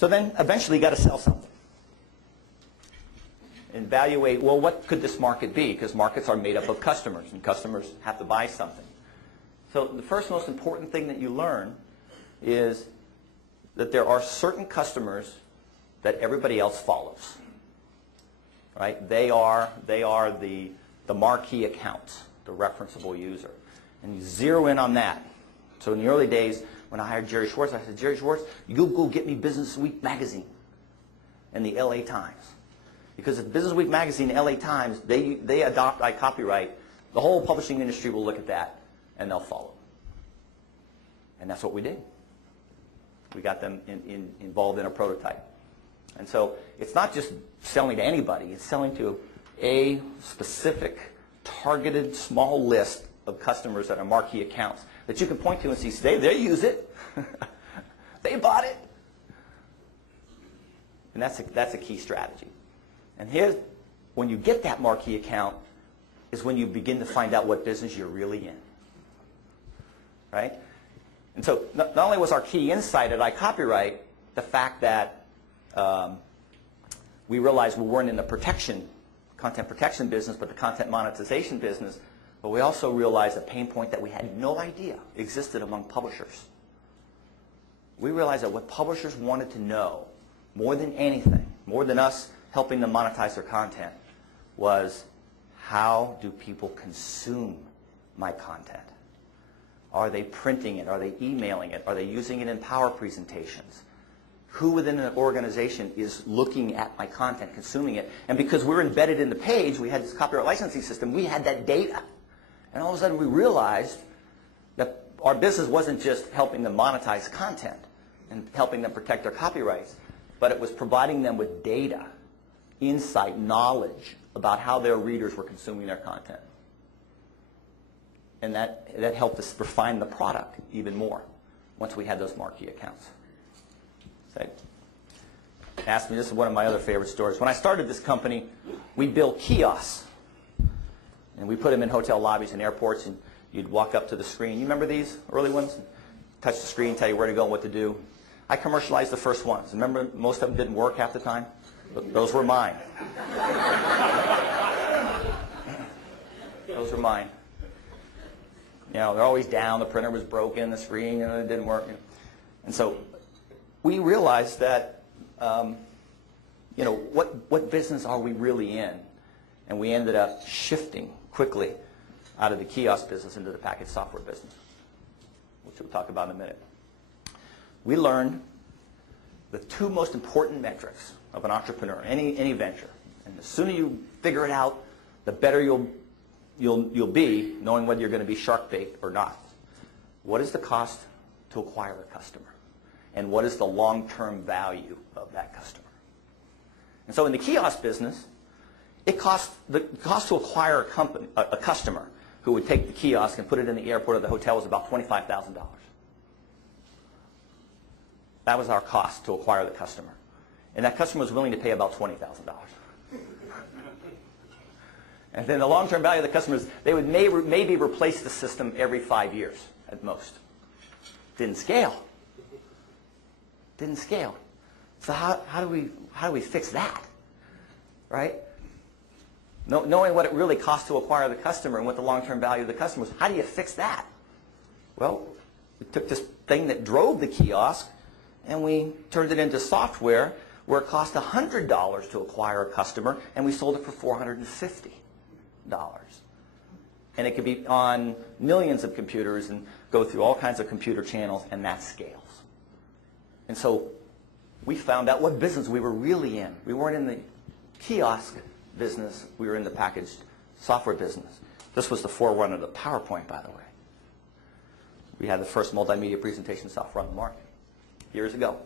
So then eventually you got to sell something. Evaluate, well, what could this market be? Because markets are made up of customers, and customers have to buy something. So the first most important thing that you learn is that there are certain customers that everybody else follows. Right? They are the marquee accounts, the referenceable user. And you zero in on that. So in the early days, when I hired Jerry Schwartz, I said, Jerry Schwartz, you go get me Business Week magazine and the LA Times. Because if Business Week magazine and LA Times, they adopt iCopyright, the whole publishing industry will look at that and they'll follow. And that's what we did. We got them involved in a prototype. And so it's not just selling to anybody, it's selling to a specific, targeted, small list of customers that are marquee accounts that you can point to and see, they use it. They bought it. And that's a key strategy. And here's, when you get that marquee account, is when you begin to find out what business you're really in. Right? And so not only was our key insight at iCopyright the fact that we realized we weren't in the content protection business, but the content monetization business, but we also realized a pain point that we had no idea existed among publishers. We realized that what publishers wanted to know more than anything, more than us helping them monetize their content, was how do people consume my content? Are they printing it? Are they emailing it? Are they using it in power presentations? Who within an organization is looking at my content, consuming it? And because we're embedded in the page, we had this copyright licensing system, we had that data. And all of a sudden we realized that our business wasn't just helping them monetize content and helping them protect their copyrights, but it was providing them with data, insight, knowledge about how their readers were consuming their content. And that helped us refine the product even more once we had those marquee accounts. So, ask me, this is one of my other favorite stories. When I started this company, we built kiosks. And we put them in hotel lobbies and airports, and you'd walk up to the screen. You remember these early ones? Touch the screen, tell you where to go and what to do. I commercialized the first ones. Remember, most of them didn't work half the time? Those were mine. Those were mine. You know, they're always down, the printer was broken, the screen, it didn't work. And so we realized that, what business are we really in? And we ended up shifting quickly out of the kiosk business into the packaged software business, which we'll talk about in a minute. We learned the two most important metrics of an entrepreneur, any venture. And the sooner you figure it out, the better you'll be knowing whether you're going to be shark bait or not. What is the cost to acquire a customer? And what is the long-term value of that customer? And so in the kiosk business, the cost to acquire a customer who would take the kiosk and put it in the airport or the hotel was about $25,000. That was our cost to acquire the customer. And that customer was willing to pay about $20,000. And then the long-term value of the customers, they would maybe replace the system every 5 years at most. Didn't scale. Didn't scale. So how do we fix that? Right? Knowing what it really costs to acquire the customer and what the long-term value of the customer is, how do you fix that? Well, we took this thing that drove the kiosk and we turned it into software where it cost $100 to acquire a customer and we sold it for $450. And it could be on millions of computers and go through all kinds of computer channels, and that scales. And so we found out what business we were really in. We weren't in the kiosk business, we were in the packaged software business. This was the forerunner of the PowerPoint, by the way. We had the first multimedia presentation software on the market years ago.